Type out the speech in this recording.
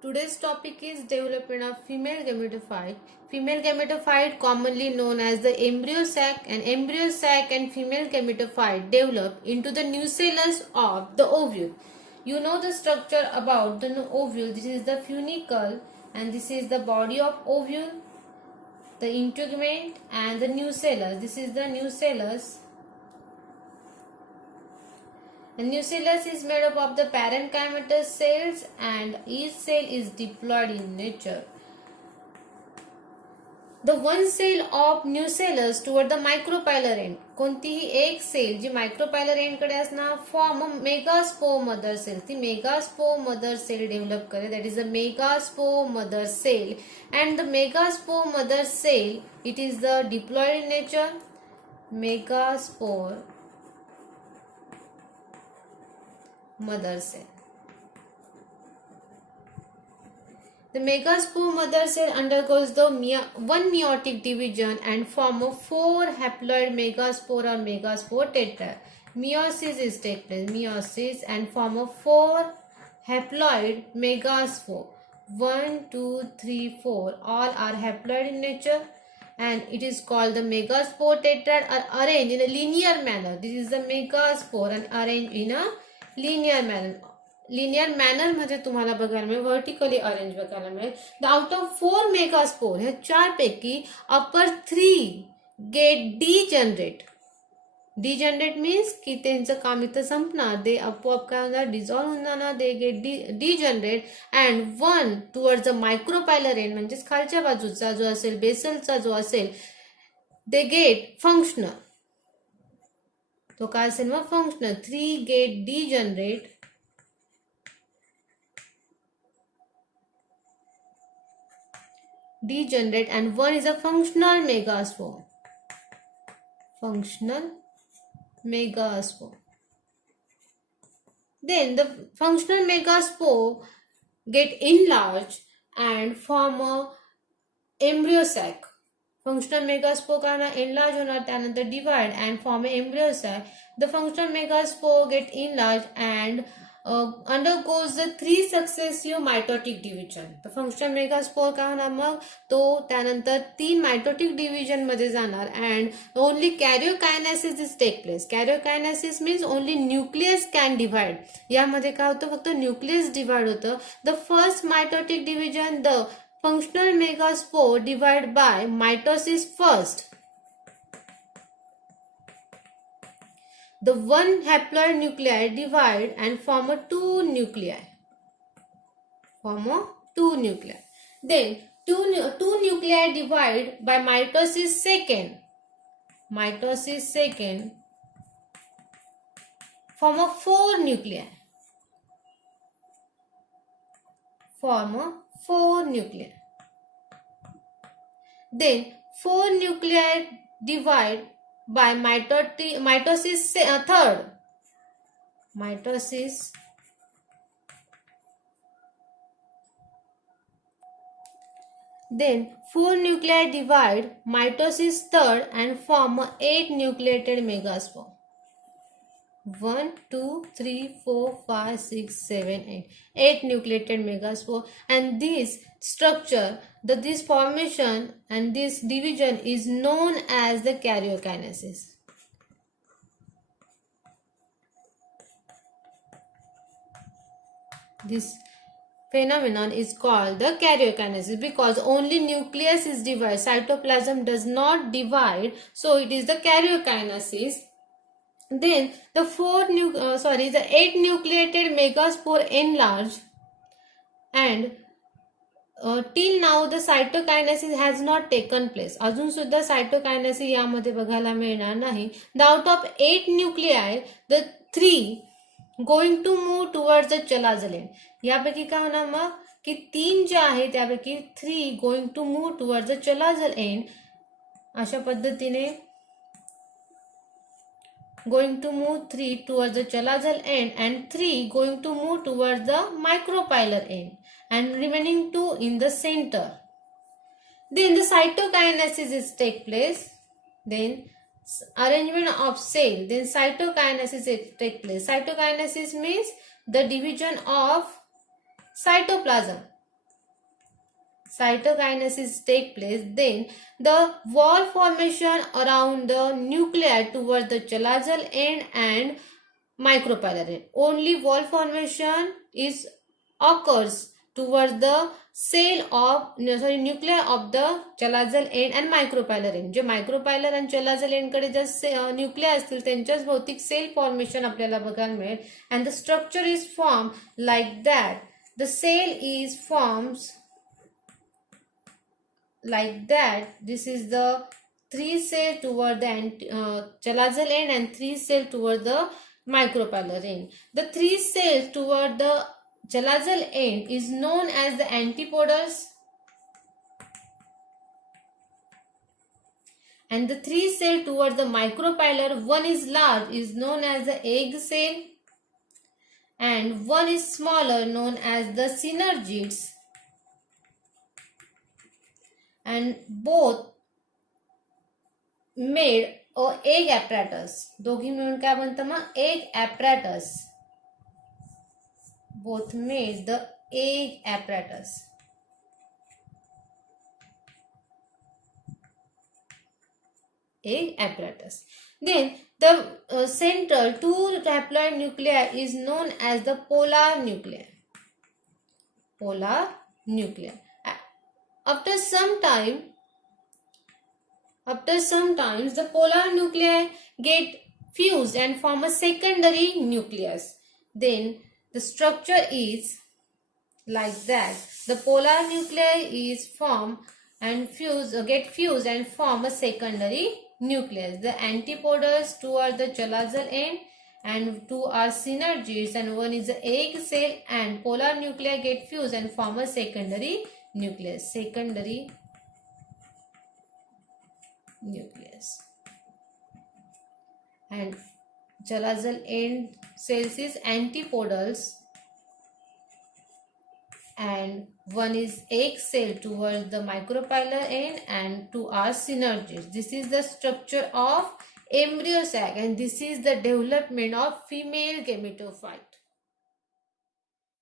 Today's topic is development of female gametophyte. Female gametophyte, commonly known as the embryo sac, and female gametophyte develop into the nucellus of the ovule. You know the structure about the ovule. This is the funicle, and this is the body of ovule, the integument, and the nucellus. This is the nucellus. The nucellus is made up of the parenchymatous cells and each cell is diploid in nature. The one cell of nucellus toward the micropylar end. कोणतीही एक cell जी मायक्रोपायलर end कडे असणार form megaspore mother cell. ती megaspore mother cell develop करे. That is the megaspore mother cell. And the megaspore mother cell it is the diploid in nature. Megaspore mother cell. The megaspore mother cell undergoes the one meiotic division and form of 4 haploid megaspore or megaspore tetrad. Meiosis is take place. Meiosis and form of 4 haploid megaspore. 1, 2, 3, 4. All are haploid in nature. And it is called the megaspore tetrad are arranged in a linear manner. This is the megaspore and arranged in a linear manner मध्ये तुम्हाला बघायला मिळेल. Vertically arrange बघायला मिळेल. The out of 4 megaspore ह्या 4 पैकी अपर 3 gate degenerate means की त्यांचं काम इथं संपणार. दे आपोआप काय होणार डिझॉल्व्ह होऊन जाणार. They get degenerate and 1 towards the micropylar end म्हणजेच खालच्या बाजूचा जो असेल बेसलचा जो असेल दे गेट फंक्शनल. तो काय असेल मग functional. 3 get degenerate and 1 is a functional megaspore. Then the functional megaspore get enlarged and form a embryo sac. Functional megaspore का ना enlarge होणार त्यानंतर divide and form a embryo sac. The functional megaspore get enlarged and undergoes the 3 successive mitotic division. The functional megaspore का होणार मग तो त्यानंतर 3 mitotic division मध्ये जाणार and only karyokinesis is take place. Karyokinesis means only nucleus can divide. यामध्ये काय होतं फक्त nucleus divide होतं. The first mitotic division the functional megaspore divide by mitosis first. The 1 haploid nuclei divide and form a 2 nuclei. Then 2 nuclei divide by mitosis second. Form a 4 nuclei. Then 4 nuclei divide by mitosis third. Then 4 nuclei divide mitosis third and form a 8 nucleated megaspore. 1, 2, 3, 4, 5, 6, 7, 8. 8 nucleated megaspore. And this structure, this formation and this division is known as the karyokinesis. This phenomenon is called the karyokinesis because only nucleus is divided. Cytoplasm does not divide, so it is the karyokinesis. Then the 8 nucleated megaspore enlarge and till now the cytokinesis has not taken place. अजून सुद्धा cytokinesis यामध्ये बघायला मिळणार नाही. The out of 8 nuclei, the 3 going to move towards the chalazal end. यापैकी काय होणार मग की 3 जे आहे त्यापैकी 3 going to move towards the chalazal end. अशा पद्धतीने going to move 3 towards the chalazal end and 3 going to move towards the micropylar end and remaining 2 in the center. Then the cytokinesis is take place. Then arrangement of cell. Then cytokinesis take place. Cytokinesis means the division of cytoplasm. cytokinesis take place, then the wall formation around the nuclei towards the chalazal end and micropylar end. Only wall formation occurs towards the nuclei of the chalazal end and micropylar end. J micropylar and chalazal end कडे ज्या न्यूक्लिया असतील त्यांच्याच भौतिक cell formation आपल्याला बघायला मिळेल. And the structure is formed like that. The cell is formed like that. This is the 3 cell toward the chalazal end and 3 cell toward the micropylar end. The 3 cells toward the chalazal end is known as the antipodals, and the 3 cell toward the micropylar, one is large, is known as the egg cell, and one is smaller, known as the synergids, and both made a egg apparatus. दोघी मिळून काय बनतं मग egg apparatus. Both made the egg apparatus. Egg apparatus. Then the central 2 haploid nuclei is known as the polar nuclei. Polar nuclei. After some time, the polar nuclei get fused and form a secondary nucleus. Then the structure is like that. The polar nuclei is formed and get fused and form a secondary nucleus. The antipodals, 2 are the chalazal end and 2 are synergids, and 1 is the egg cell, and polar nuclei get fused and form a secondary nucleus. Secondary nucleus. And chalazal end cells is antipodals, and 1 is egg cell towards the micropylar end, and 2 are synergids. This is the structure of embryo sac, and this is the development of female gametophyte.